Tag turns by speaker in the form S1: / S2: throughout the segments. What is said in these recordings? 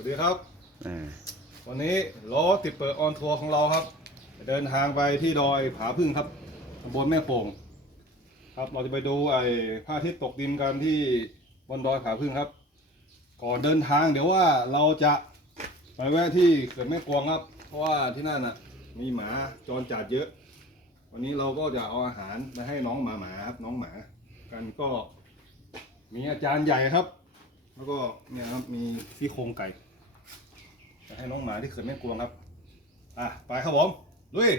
S1: วัสดีครับ
S2: อ่า
S1: วันนี้ล้อติดเปิดออนทัวร์ของเราครับ เดินทางไปที่ดอยผาพึ่งครับตำบลแม่โป่งครับเราจะไปดูไอ้พระอาทิตย์ตกดินกันที่บนดอยผาพึ่งครับ ก่อนเดินทางเดี๋ยวว่าเราจะไปแวะที่เขื่อนแม่กวงครับ เพราะว่าที่นั่นน่ะ มีหมาจรจัดเยอะ วันนี้เราก็จะเอาอาหารไปให้น้องหมาหมาครับน้องหมา กันก็มีอาจารย์ใหญ่ครับ แล้วก็เนี่ยครับมีซี่โครงไก่ จะให้น้องหมาที่เขื่อนแม่กวงครับ อะ ไปครับผม ลุย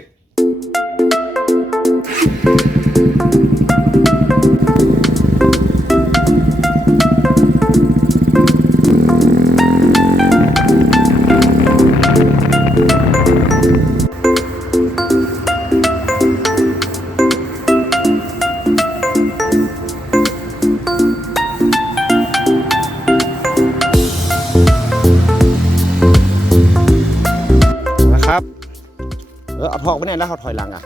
S2: เออเอาทอกไปเนี่ยแล้วเขาถอยหลังอะ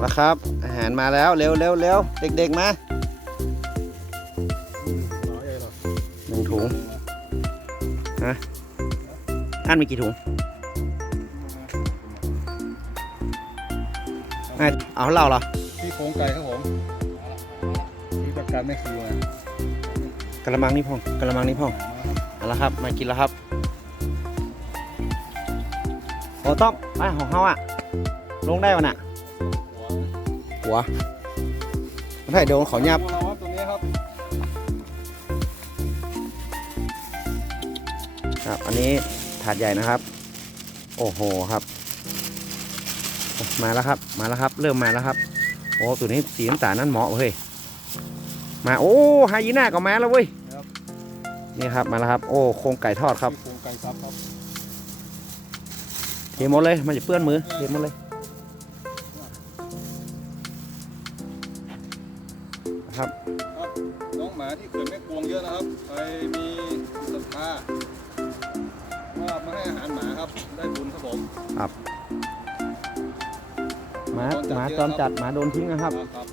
S2: แล้วครับ อาหารมาแล้วเร็วเร็วเร็วเด็กๆมาหนึ่งถุงฮะอันมีกี่ถุงอะเอาของเราเหรอ
S1: ที่โครงไก่ครับผมมีประกันไม่คือนะ
S2: กระมังนี่พ่องกระมังนี่พ่องเอาละครับ มากินแล้วครับ โอ้ต้อมไปของเขาอะ ลงได้วะน่ะ หัวไม่ใช่โดนเขายับ
S1: ตัวเราครับตัวนี้ครับ
S2: ครับ อันนี้ถาดใหญ่นะครับ โอ้โหครับโอ้มาแล้วครับ มาแล้วครับ เริ่มมาแล้วครับ โอ้ตัวนี้สีน้ำตาลนั่นเหมาะเว้ย มาโอ้ไฮยีน่าก็มาแล้วเว้ย
S1: ครับ
S2: นี่ครับมาแล้วครับ โอ้โครงไก่ทอดครับ
S1: ที่โครงไก่ซับครับ
S2: เท หมดเลย มันจะเปื้อนมือเทหมดเลยครับ
S1: ครับ น้องหมาที่เขื่อนแม่กวงเยอะนะครับ ใครมีศรัทธาว่ามาให้อาหารหมาครับ ได้บุญครับผม
S2: หมา
S1: จรจัด
S2: หมา
S1: เยอะ
S2: จอม
S1: ครับ
S2: จัดหมาโดนทิ้งนะครับ
S1: ครับ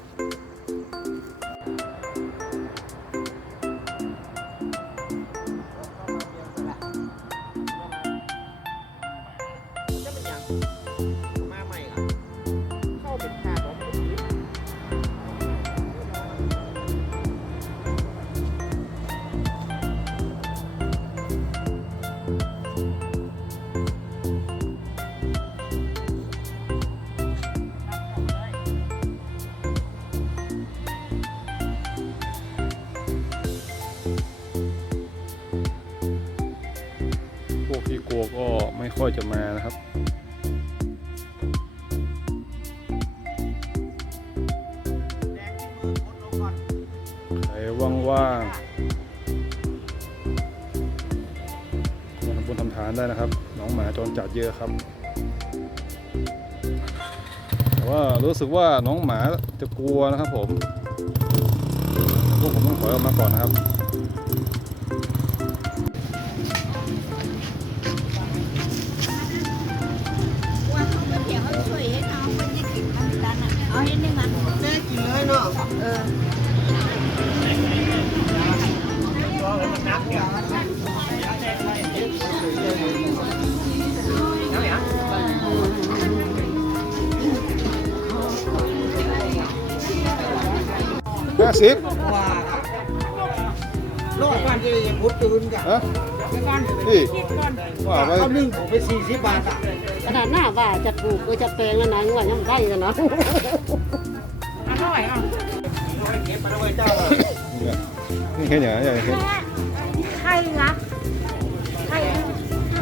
S1: ก็ไม่ค่อยจะมานะครับใครว่างๆมาทำบุญทำทานได้นะครับ น้องหมาจรจัดเยอะครับแต่ว่ารู้สึกว่าน้องหมาจะกลัวนะครับผมพวกผมต้องถอยออกมาก่อนนะครับ
S3: เออห้า
S1: สิบ
S4: รอดบ้านจะยังพุทธตื่นกัน
S1: ฮะนี่ว่าไป
S4: เขานึ่งผมไปสี่สิบบาทอะ
S5: ขนาดหน้าว่าจะปลูกก็จะแปลงแล้วนะว่ายังได้กันะอร่อยอะ เนาะ
S1: นี่เห็นอย่างไรเห็น
S3: ไข่นะไข่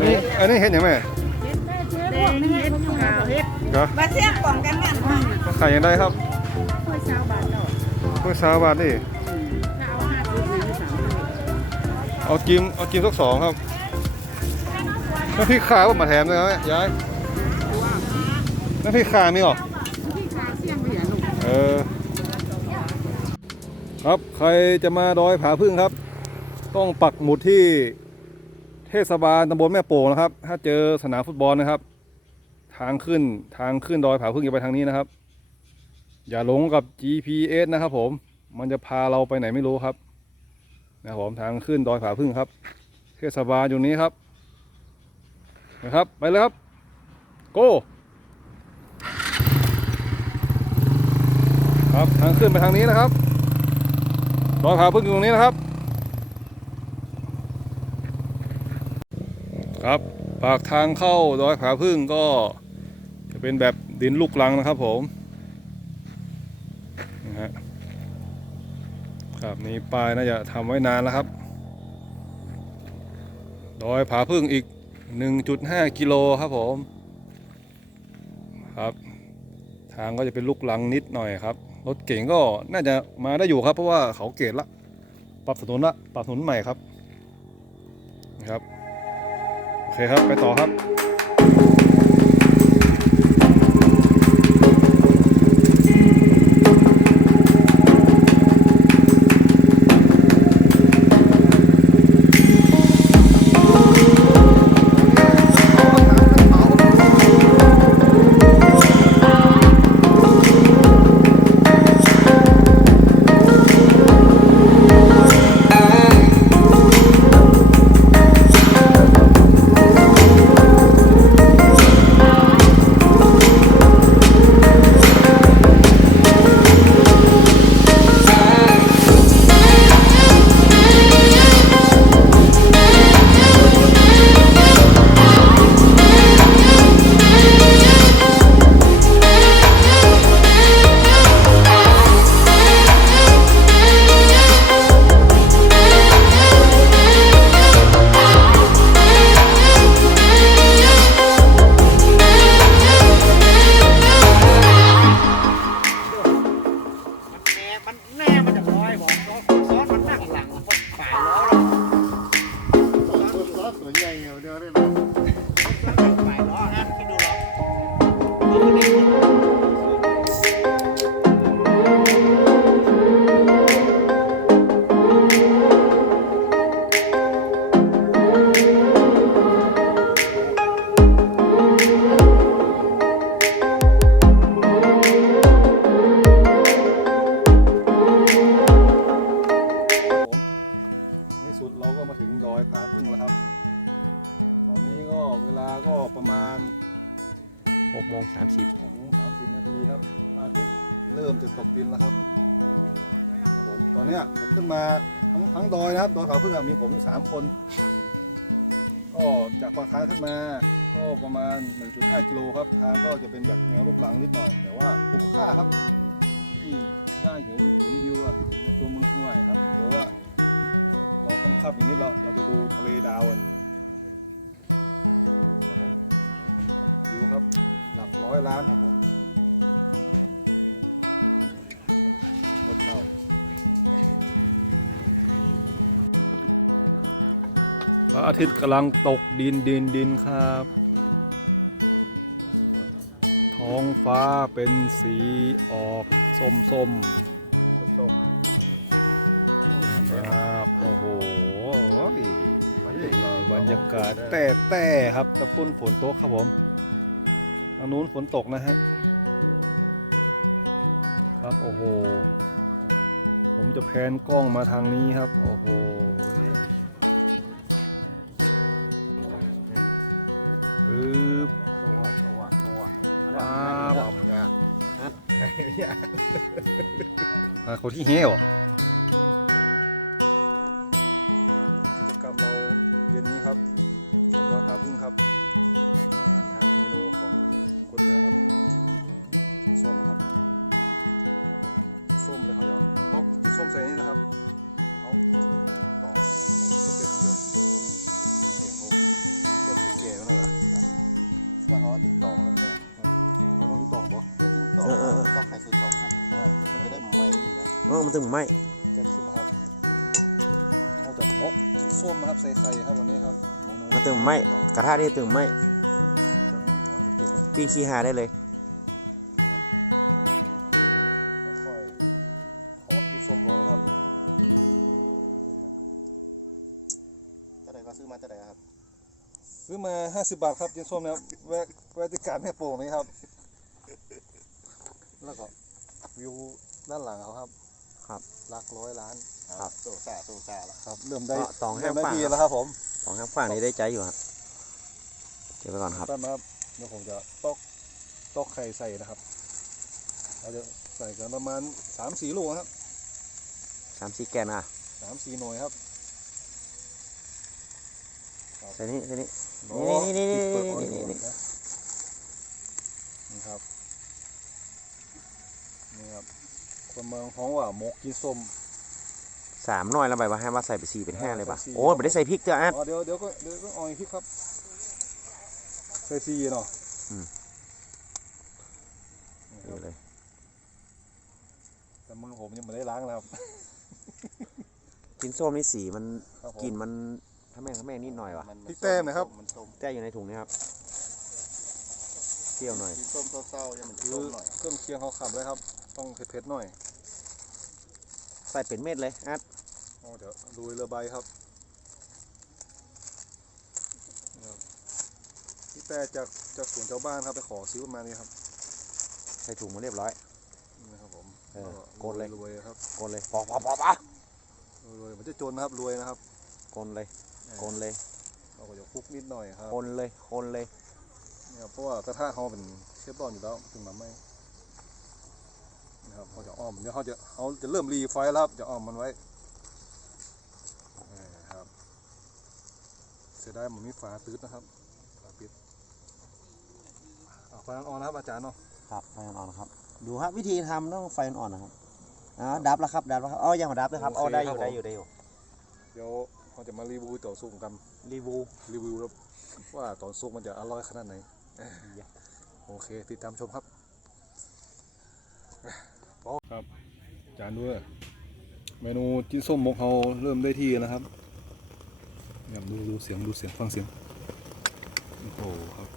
S1: นี่อันนี้เห็นอย่างไร
S3: แดเฮ็ดขาวเฮ็ด
S1: ก็
S3: มาเสี่ยงกล่องกันนั่นค่ะ
S1: ขายยังได้ครับ
S3: ค่อเช้าบาทดอก
S1: กล้วยสาวบาทนี่
S3: ถ้าเอาห้าสิบสี่สิบามสิ
S1: เอากิมเอากิมสักสองครับน้ำพริกขาว่ามาแถมเลยครับย้ายน้ำพริกขามีหรอ
S3: ที่ขาเสี่ยงเหรียญลูก
S1: เออ ครับใครจะมาดอยผาพึ่งครับ ต้องปักหมุดที่เทศบาลตำบลแม่โป่งนะครับ ถ้าเจอสนามฟุตบอลนะครับ ทางขึ้นทางขึ้นดอยผาพึ่งอย่าไปทางนี้นะครับ อย่าหลงกับ GPS นะครับ ผมมันจะพาเราไปไหนไม่รู้ครับนะครับผมทางขึ้นดอยผาพึ่งครับ เทศบาลอยู่นี้ครับนะครับไปเลยครับโก้ครับทางขึ้นไปทางนี้นะครับ อยผาพึ่งอยู่ตรงนี้นะครับ ครับปากทางเข้าดอยผาพึ่งก็จะเป็นแบบดินลูกลังนะครับผมนะฮะครับนี่ป้ายน่าจะทำไว้นานแล้วครับดอยผาพึ่งอีก 1.5 กิโลครับผม ครับ ทางก็จะเป็นลูกลังนิดหน่อยครับ รถเก่งก็น่าจะมาได้อยู่ครับ เพราะว่าเขาเกตละ ปรับสนุนละ ปรับสนุนใหม่ครับนะครับ โอเคครับ ไปต่อครับ
S4: น่มั
S2: 6โมง30
S1: โมง30นาทีครับอาทิตย์เริ่มจะตกดินแล้วครับครับผมตอนเนี้ยผมขึ้นมาทั้งทั้งดอยนะครับดอยผาพึ่งอะมีผมอยู่สามคน ก็จากปากทาขึ้นมา ก็ประมาณ 1.5กิโลครับทางก็จะเป็นแบบแนวลูกหลังนิดหน่อย แต่ว่าคุ้มค่าครับ ที่ได้เห็นเห็นวิวอะในตัวเมืองเชียงใหม่ครับเดี๋ยวว่าเราค่ำๆอย่างนี้เราเราจะดูทะเลดาวกันครับผมวิวครับ หลักร้อยล้านครับผมรถเข้าพระอาทิตย์กำลังตกดินดินดินครับ ท้องฟ้าเป็นสีออกส้มส้มครับโอ้โหบรรยากาศแต่แต่ครับตะปุ้นฝนตกครับผม ทางนู้นฝนตกนะฮะ ครับโอ้โห ผมจะแพนกล้องมาทางนี้ครับ โอ้โหปึ๊บป๊าบอ่าคนที่เหี้ยวกิจกรรมเราเย็นนี้ครับบนดอยผาพึ่งครับนะครับเมนูของ คนเหนือครับกินส้มครับส้มเลยเขาเดี๋ยวต้องกินส้มใส่นี่นะครับเอาต่อเอาเก็บเดียวเก็บเขาเก็บที่แก่แล้วนะว่าเขาติ๊กตองแล้วแกเอาน้องติ๊กตองบ่
S6: ติ้งต่อต้องใครซื้อสองครับมันจะได้ไม่ดีนะ
S2: เออมันถึงไหม
S1: เก็บขึ้นครับเขาจะมกกินส้มนะครับใส่ไข่ครับวันนี้ครับ
S2: มันถึงไหมกระทะนี่ถึงไหม
S1: ครับเรา จะเก็บกัน
S2: ปิ้งขี้หาได้เลย
S1: ค่อยๆขอกินส้มลงนะครับ
S6: จะได้ก็ซื้อมาจะได้ครับ
S1: ซื้อมา 50 บาทครับยินส้มนะครับแวะแวะที่การแม่โป่งนี้ครับ แล้วก็วิวด้านหลังเขาครับ
S2: ครับ
S1: หลักร้อยล้าน
S2: ครับ
S6: โซซาโซซาละ
S1: ครับ เริ่มได้
S2: ก็ตองแห้ง
S1: เริ่มได้
S2: ป่า
S1: ดีแล้วครับผม
S2: คของข้างฝั่งนี้ได้ใจอยู่ครับเก็บไปก่อนครับ
S1: แป๊บนะครับ เดี๋ยวผมจะตอกตอกไข่ใส่นะครับ เราจะใส่กันประมาณสามสี่ลูกครับ
S2: สามสี่แกนอะ
S1: สามสี่หน่วยครับ
S2: ใส่นี่ใส่นี่
S1: โอ้
S2: นี่นี่
S1: ติดเปลือก
S2: นี่
S1: อ่อน
S2: นี่
S1: ๆ
S2: นี่
S1: นะนี่ครับนี่ครับคนเมืองท้องว่าหมกกินส้ม
S2: สามหน่อยแล้วไปว่าให้ว่าใส่ไปสี่เป็นห้าเลยป่ะ
S1: ใส่สี่
S2: โอ้ยไม่ได้ใส่พริกเจ้าอัด
S1: อ๋อเดี๋ยวเดี๋ยวก็เดี๋ยวก็ออยพี่ครับ ใส่ซีเนาะ
S2: อืม
S1: นี่ค
S2: นี่
S1: รับ
S2: เลย
S1: แต่มือผมยังไม่ได้ล้างเลยครับ
S2: กินส้มนี่สีมัน
S1: ครับผม
S2: กลิ่นมันถ้าแม่งถ้าแม่งนิดหน่อยว่ะ
S6: มัน
S1: พริกแต้มนะครับ
S6: มันส้ม
S2: แจ้อยู่ในถุงนี่ครับเปรี้ยวหน่อย
S6: กินส้มเศร้าๆเนี่ยมัน
S1: คือ
S6: ส้มหน่อย
S1: เครื่องเคียงเขาขับเลยครับ ต้องเผ็ดๆหน่อย
S2: ใส่เป็นเม็ดเลยอัด
S1: อ๋อเดี๋ยวดูเรือใบครับนี่ครับพี่ แต่จากจากสวนเจ้าบ้านครับไปขอซื้อประมาณนี้ครับ
S2: ใส่ถุงมาเรียบร้อย
S1: นี่นะครับผม
S2: เออ
S1: แล้ว
S2: โกนเลย
S1: รวยครับ
S2: กนเลยปอกปอกปอกปอก
S1: รวยมันจะจนนะครับรวยนะครับ
S2: กนเลยกนเลย
S1: เราก็จะคลุกนิดหน่อยครับ
S2: คนเลยคนเลย
S1: เนี่ยครับเพราะว่ากระทะเขาเป็นเชฟรอนอยู่แล้วถึงมาไม่นะครับเขาจะอ้อมเดี๋ยวเขาจะเขาจะเริ่มรีไฟแล้วครับจะอ้อมมันไว้นี่ครับเสียดายมันมีฝาตืดนะครับฝาปิดเอา ไฟอ่อนๆนะครับอาจารย์เนาะ
S2: ครับไฟอ่อนๆครับ ดูครับวิธีทำต้องไฟอ่อนๆนะครับอ๋อดับแล้วครับดับแล้วครับอ๋อยังไม่ดับเลยครับอ๋อได้อยู่ได้อยู่ได้อยู่
S1: เดี๋ยวเขาจะมารีวิวต่อสู้กัน
S2: รีวิว
S1: รีวิวแล้วว่าตอนซุกมันจะอร่อยขนาดไหนโอเคติดตามชมครับครับจานด้วยเมนูจิ้นส้มมกเขาเริ่มได้ที่แล้วครับเนี่ยดูดูเสียงดูเสียงฟังเสียงโอ้โหครับเนี่ย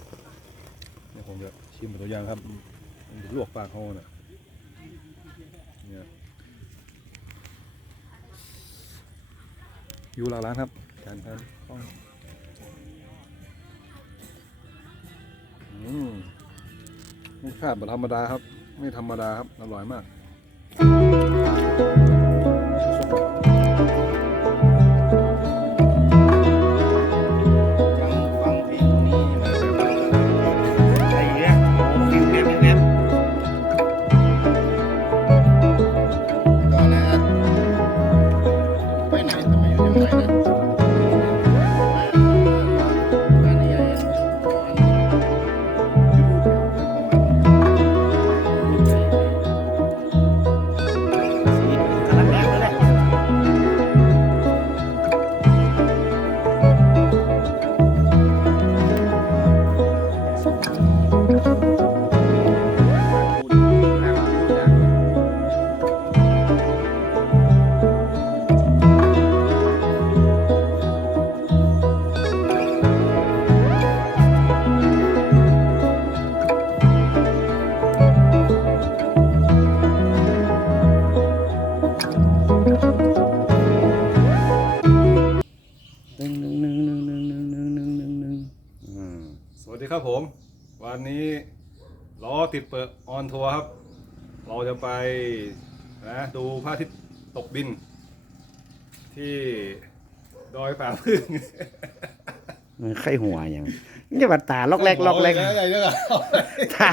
S1: ผมจะชิมเป็นตัวอย่างครับลวกปากเขาเนี่ยเนี่ยอยู่หลังร้านครับจานครับต้องอืมรสชาติแบบธรรมดาครับ ไม่ธรรมดาครับ อร่อยมาก วันนี้ล้อติดเปิดออนทัวร์ครับ เราจะไปนะดูพระอาทิตย์ตกดิน ที่ดอยป่าพึ่ง
S2: มันไข้หัวอย่างนี่จะมาตาล็อกแรกล็อกแรก
S1: ใหญ่ๆเลยอะ
S2: ตา